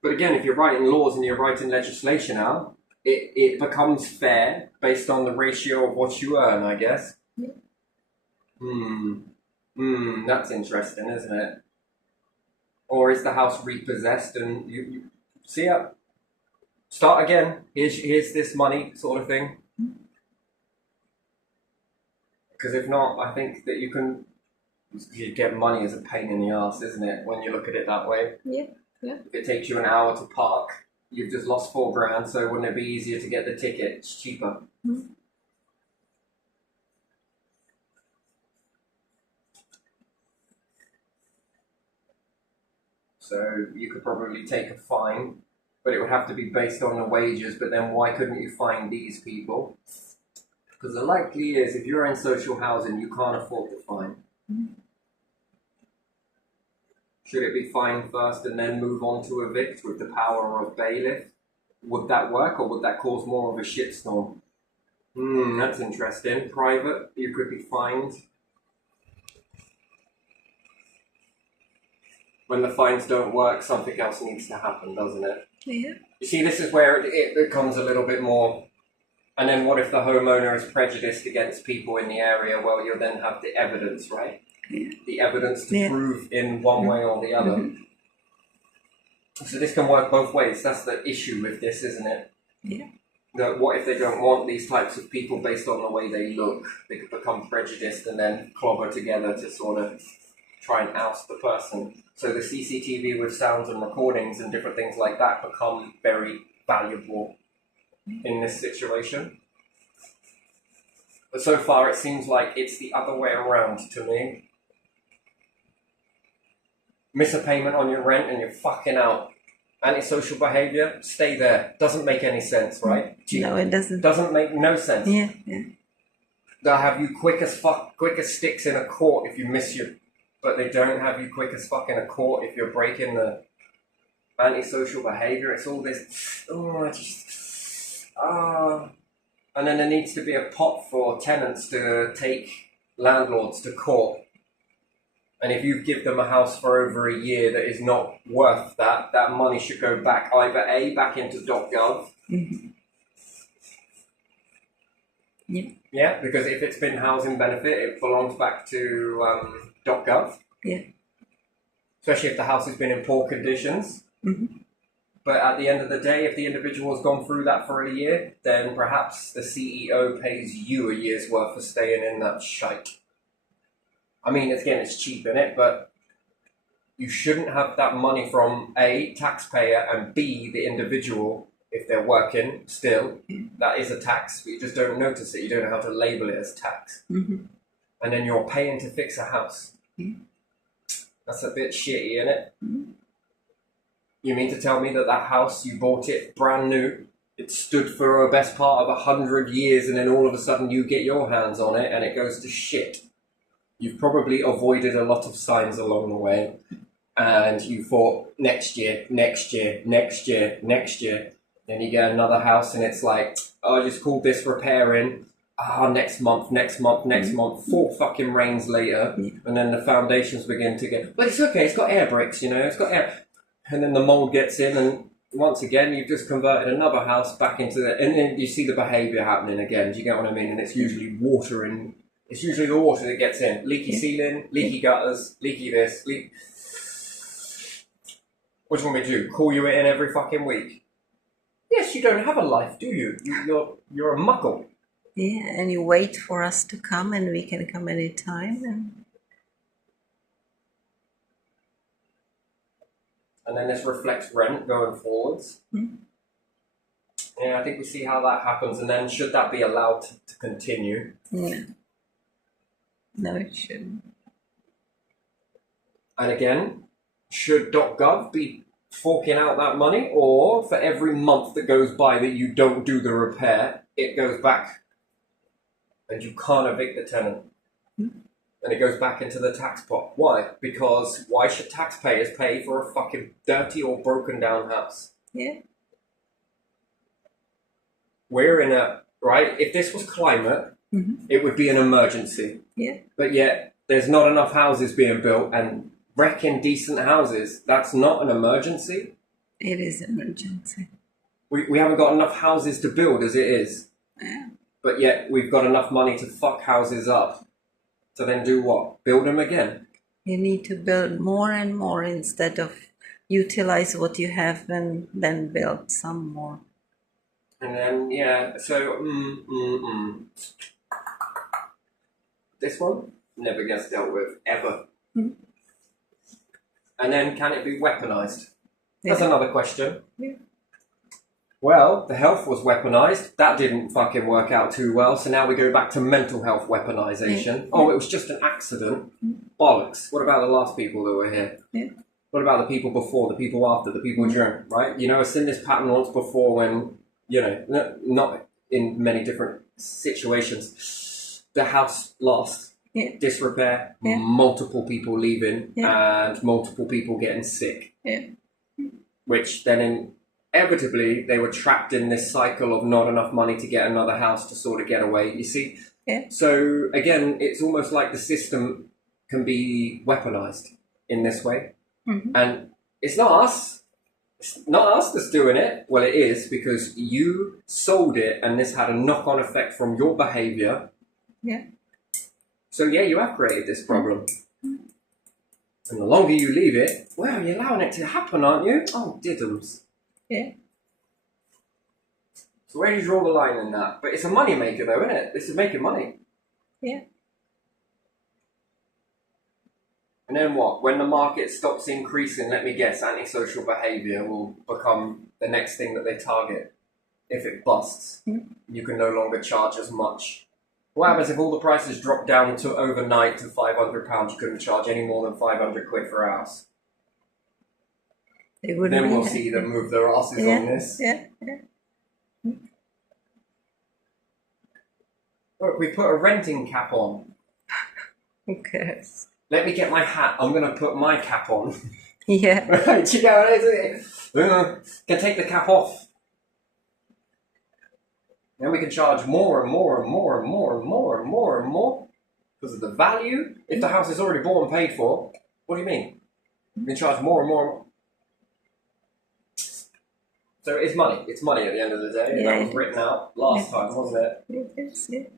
But again, if you're writing laws and you're writing legislation out, it becomes fair based on the ratio of what you earn, I guess. Yeah. That's interesting, isn't it? Or is the house repossessed and you see it? Start again. Here's this money, sort of thing. Because if not, I think that you get money as a pain in the ass, isn't it? When you look at it that way. Yeah. If it takes you an hour to park, you've just lost £4,000, so wouldn't it be easier to get the ticket? It's cheaper. So you could probably take a fine, but it would have to be based on the wages, but then why couldn't you fine these people? Because the likely is, if you're in social housing, you can't afford to fine. Should it be fined first and then move on to evict with the power of bailiff? Would that work, or would that cause more of a shitstorm? That's interesting. Private, you could be fined. When the fines don't work, something else needs to happen, doesn't it? Yeah. You see, this is where it becomes a little bit more. And then what if the homeowner is prejudiced against people in the area? Well, you'll then have the evidence, right? Yeah. The evidence to prove in one way or the other. So this can work both ways. That's the issue with this, isn't it? Yeah. That what if they don't want these types of people based on the way they look? They could become prejudiced and then clobber together to sort of try and oust the person. So the CCTV with sounds and recordings and different things like that become very valuable in this situation. But so far it seems like it's the other way around to me. Miss a payment on your rent and you're fucking out. Antisocial behaviour, stay there. Doesn't make any sense, right? No, it doesn't. Doesn't make no sense. Yeah. They'll have you quick as sticks in a court if you miss your... But they don't have you quick as fuck in a court if you're breaking the antisocial behaviour. It's all this, and then there needs to be a pot for tenants to take landlords to court. And if you give them a house for over a year that is not worth that, that money should go back either A, back into .gov. Mm-hmm. Yeah. Yeah, because if it's been housing benefit, it belongs back to .gov. Yeah. Especially if the house has been in poor conditions. Mm-hmm. But at the end of the day, if the individual has gone through that for a year, then perhaps the CEO pays you a year's worth for staying in that shite. I mean, again, it's cheap, innit? But you shouldn't have that money from A, taxpayer, and B, the individual, if they're working still. That is a tax, but you just don't notice it. You don't know how to label it as tax. Mm-hmm. And then you're paying to fix a house. Mm-hmm. That's a bit shitty, innit? Mm-hmm. You mean to tell me that that house, you bought it brand new, it stood for a best part of 100 years, and then all of a sudden you get your hands on it and it goes to shit? You've probably avoided a lot of signs along the way, and you thought next year, next year, next year, next year. Then you get another house and it's like, oh, I just called this repairing. Next month, next month, next month. 4 fucking rains later, and then the foundations begin to get, but it's okay, it's got air bricks, you know, it's got air. And then the mold gets in, and once again, you've just converted another house back into the, and then you see the behaviour happening again. Do you get what I mean? And it's usually water in. It's usually the water that gets in. Leaky ceiling, leaky gutters, leaky this, leak. What do you want me to do? Call you in every fucking week? Yes, you don't have a life, do you? You're a muckle. Yeah, and you wait for us to come, and we can come anytime. And then this reflects rent going forwards. Mm-hmm. Yeah, I think we see how that happens. And then should that be allowed to continue? No. No, it shouldn't. And again, should .gov be forking out that money, or for every month that goes by that you don't do the repair, it goes back and you can't evict the tenant? Mm-hmm. And it goes back into the tax pot. Why? Because why should taxpayers pay for a fucking dirty or broken down house? Yeah. We're in a, right, if this was climate, Mm-hmm. it would be an emergency. Yeah. But yet, there's not enough houses being built, and wrecking decent houses, that's not an emergency. It is an emergency. We haven't got enough houses to build as it is. Yeah. But yet, we've got enough money to fuck houses up. To then do what? Build them again? You need to build more and more instead of utilize what you have and then build some more. And then, yeah, so, this one never gets dealt with, ever. Mm. And then, can it be weaponized? That's Yeah. another question. Yeah. Well, the health was weaponized. That didn't fucking work out too well. So now we go back to mental health weaponization. Yeah. Oh, it was just an accident. Bollocks. What about the last people that were here? Yeah. What about the people before, the people after, the people during, right? You know, I've seen this pattern once before when, you know, not in many different situations. The house lost. Yeah. Disrepair, Yeah. multiple people leaving, Yeah. and multiple people getting sick. Yeah. Which then inevitably they were trapped in this cycle of not enough money to get another house to sort of get away, you see? Yeah. So again, it's almost like the system can be weaponized in this way. Mm-hmm. And it's not us. It's not us that's doing it. Well, it is, because you sold it and this had a knock-on effect from your behavior. Yeah. So yeah, you have created this problem. And the longer you leave it, well, you're allowing it to happen, aren't you? Oh, diddums. Yeah. So where do you draw the line in that? But it's a money maker though, isn't it? This is making money. Yeah. And then what? When the market stops increasing, let me guess, antisocial behaviour will become the next thing that they target. If it busts, you can no longer charge as much. What happens if all the prices drop down to overnight to £500? You couldn't charge any more than 500 quid for a house. They wouldn't. Then we'll really see have- them move their asses Yeah. on this. Yeah. Yeah. Look, we put a renting cap on. Who cares? Let me get my hat. I'm going to put my cap on. Yeah. Right? Do you know what I mean? Can take the cap off. Then we can charge more and more and more and more and more and more and more because of the value. If the house is already bought and paid for, what do you mean? We can charge more and more and more. So it's money. It's money at the end of the day. Yeah, That was written out last time, wasn't it? It is, yeah.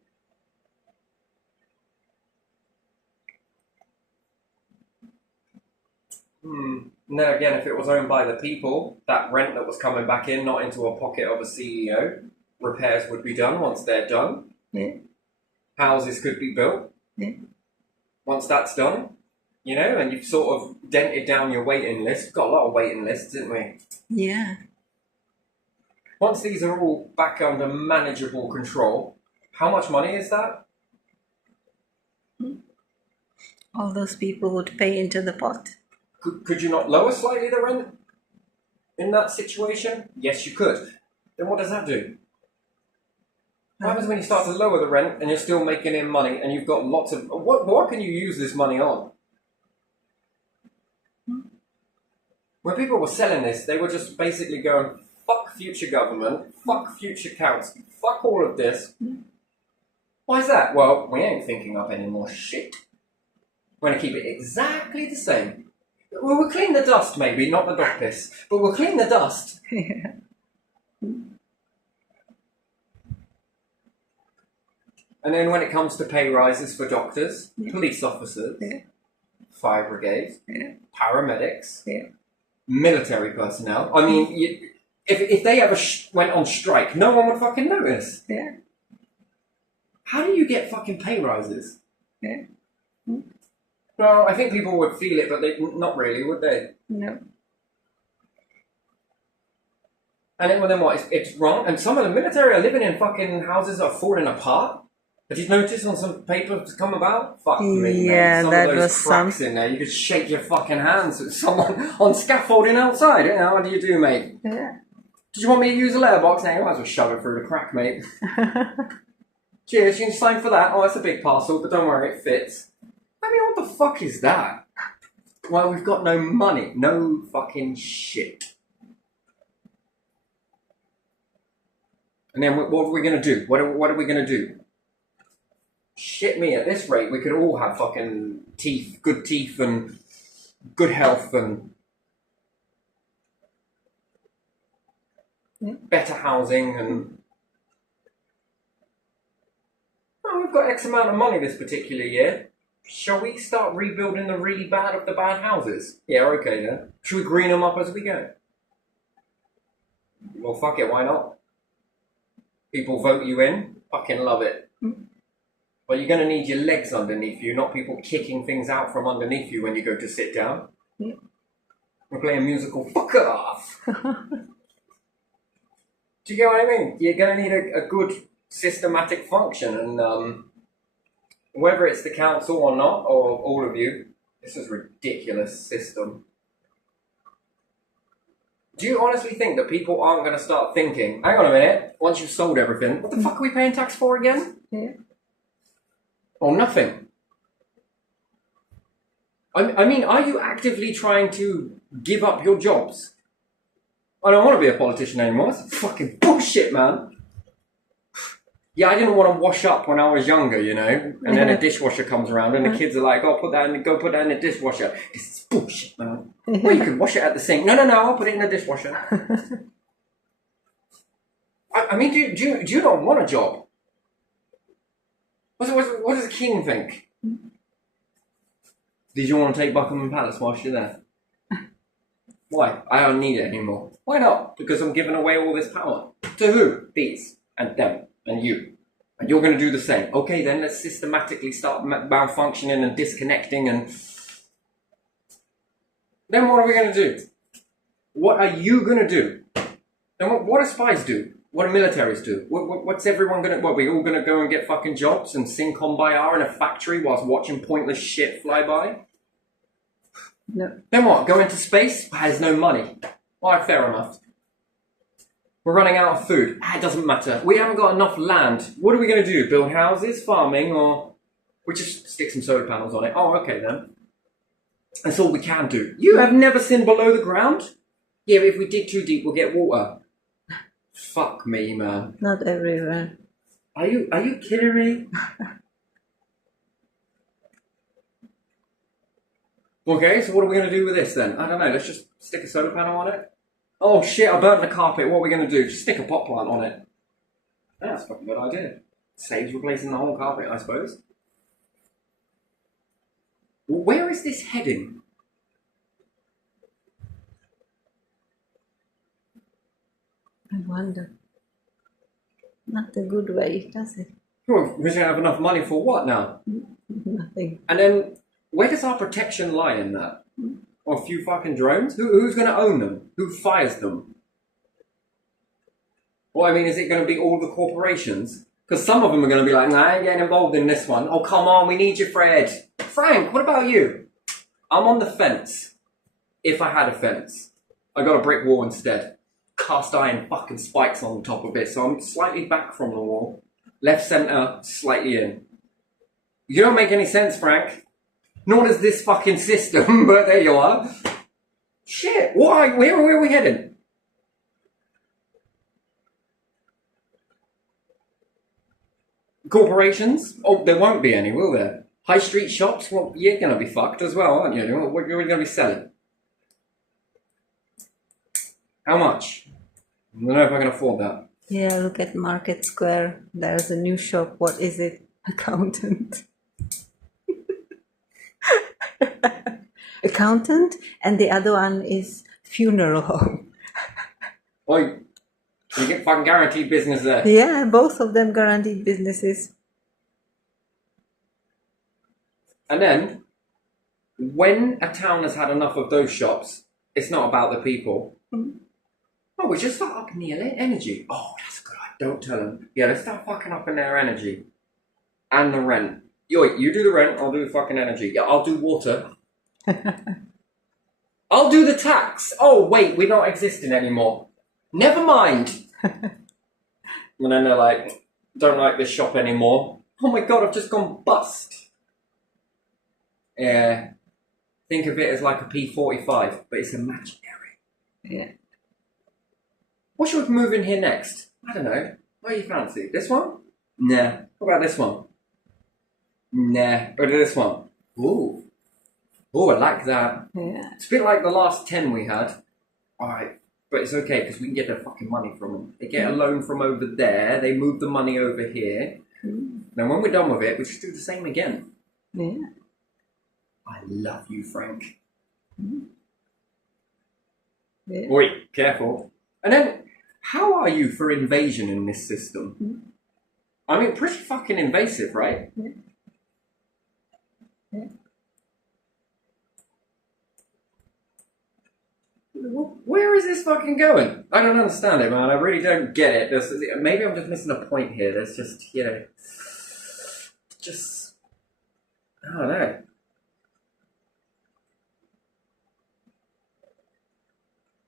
And then again, if it was owned by the people, that rent that was coming back in, not into a pocket of a CEO, repairs would be done once they're done. Yeah. Houses could be built. Yeah. Once that's done, you know, and you've sort of dented down your waiting list. We've got a lot of waiting lists, didn't we? Yeah. Once these are all back under manageable control, how much money is that? All those people would pay into the pot. Could you not lower slightly the rent in that situation? Yes, you could. Then what does that do? What happens when you start to lower the rent and you're still making in money and you've got lots of... What can you use this money on? When people were selling this, they were just basically going, fuck future government, fuck future council, fuck all of this. Why is that? Well, we ain't thinking up any more shit. We're going to keep it exactly the same. We'll clean the dust, maybe, not the dog piss, but we'll clean the dust. Yeah. And then when it comes to pay rises for doctors, Yeah. police officers, Yeah. fire brigades, Yeah. paramedics, Yeah. military personnel. I mean, if they ever went on strike, no one would fucking notice. Yeah. How do you get fucking pay rises? Yeah. Well, I think people would feel it, but they not really, would they? No. And then what? It's wrong. And some of the military are living in fucking houses that are falling apart. Have you noticed on some papers come about? Fuck me, Yeah, mate. Some that of those was cracks in there. You could shake your fucking hands at someone on scaffolding outside. You know, what do you do, mate? Yeah. Did you want me to use a letterbox? Now you might as well shove it through the crack, mate. Cheers, you can sign for that. Oh, that's a big parcel, but don't worry, it fits. I mean, what the fuck is that? Well, we've got no money. No fucking shit. And then what are we going to do? What are we going to do? Shit me, at this rate, we could all have fucking teeth and good health and better housing and... Oh, we've got X amount of money this particular year. Shall we start rebuilding the really bad of the bad houses? Yeah, okay then. Should we green them up as we go? Well, fuck it, why not? People vote you in, fucking love it. But you're going to need your legs underneath you, not people kicking things out from underneath you when you go to sit down. Yeah. We're playing musical fuck off. Do you get what I mean? You're going to need a good systematic function, and whether it's the council or not, or all of you, this is a ridiculous system. Do you honestly think that people aren't going to start thinking, hang on a minute, once you've sold everything, what the fuck are we paying tax for again? Yeah. Or nothing? I mean, are you actively trying to give up your jobs? I don't want to be a politician anymore. It's fucking bullshit, man. Yeah, I didn't want to wash up when I was younger, you know, and then a dishwasher comes around and the kids are like, oh, go put that in the dishwasher. This is bullshit, man. Well, you can wash it at the sink. No, I'll put it in the dishwasher. I mean, do you not want a job? What does the king think? Did you want to take Buckingham Palace whilst you're there? Why? I don't need it anymore. Why not? Because I'm giving away all this power. To who? These and them. And you. And you're going to do the same. Okay, then let's systematically start malfunctioning and disconnecting and... Then what are we going to do? What are you going to do? And what do spies do? What do militaries do? What's everyone going to... What, we all going to go and get fucking jobs and sing Kumbaya in a factory whilst watching pointless shit fly by? No. Then what? Go into space? Has no money. Alright, fair enough. We're running out of food. It doesn't matter. We haven't got enough land. What are we going to do? Build houses? Farming? Or we just stick some solar panels on it? Oh, okay then. That's all we can do. You have never seen below the ground? Yeah, but if we dig too deep, we'll get water. Fuck me, man. Not everywhere. Are you kidding me? Okay, so what are we going to do with this then? I don't know, let's just stick a solar panel on it. Oh shit, I burnt the carpet, what are we going to do? Just stick a pot plant on it. That's a fucking good idea. Saves replacing the whole carpet, I suppose. Well, where is this heading? I wonder. Not a good way, does it? Well, we should have enough money for what now? Nothing. And then, where does our protection lie in that? Or a few fucking drones? Who's going to own them? Who fires them? Well, I mean, is it going to be all the corporations? Because some of them are going to be like, nah, I ain't getting involved in this one. Oh, come on, we need you, Fred. Frank, what about you? I'm on the fence. If I had a fence. I got a brick wall instead. Cast iron fucking spikes on the top of it, so I'm slightly back from the wall. Left centre, slightly in. You don't make any sense, Frank. Nor does this fucking system, but there you are. Shit, why? Where are we heading? Corporations? Oh, there won't be any, will there? High street shops? Well, you're going to be fucked as well, aren't you? What are you going to be selling? How much? I don't know if I can afford that. Yeah, look at Market Square. There's a new shop. What is it? Accountant. Accountant, and the other one is funeral home. Well, you get fucking guaranteed business there. Yeah, both of them guaranteed businesses. And then, when a town has had enough of those shops, it's not about the people. Oh, we just start upping the energy. Oh, that's a good idea. Don't tell them. Yeah, let's start fucking upping their energy. And the rent. Yo, you do the rent, I'll do the fucking energy. Yeah, I'll do water. I'll do the tax. Oh, wait, we're not existing anymore. Never mind. And then they're like, don't like this shop anymore. Oh my god, I've just gone bust. Yeah. Think of it as like a P45, but it's imaginary. Yeah. What should we move in here next? I don't know. What do you fancy? This one? Nah. What about this one? Nah. What about this one? Ooh. Ooh, I like that. Yeah. It's a bit like the last 10 we had. Alright. But it's okay because we can get their fucking money from them. They get a loan from over there. They move the money over here. Then when we're done with it, we just do the same again. Yeah. I love you, Frank. Yeah. Wait, careful. And then, how are you for invasion in this system? I mean, pretty fucking invasive, right? Yeah. Yeah. Where is this fucking going? I don't understand it, man. I really don't get it. Maybe I'm just missing a point here. There's just, I don't know.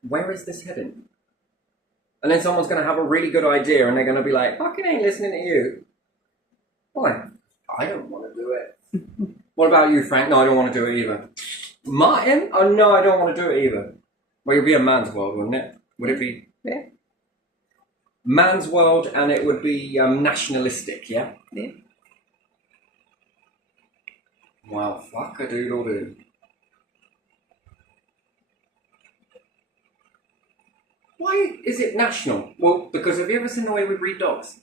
Where is this heading? And then someone's going to have a really good idea and they're going to be like, fucking ain't listening to you. Why? I don't want to do it. What about you, Frank? No, I don't want to do it either. Martin? Oh, no, I don't want to do it either. Well, it would be a man's world, wouldn't it? Would it be? Yeah. Man's world, and it would be nationalistic, yeah? Yeah. Wow, fuck a doodle doo. Why is it national? Well, because have you ever seen the way we breed dogs?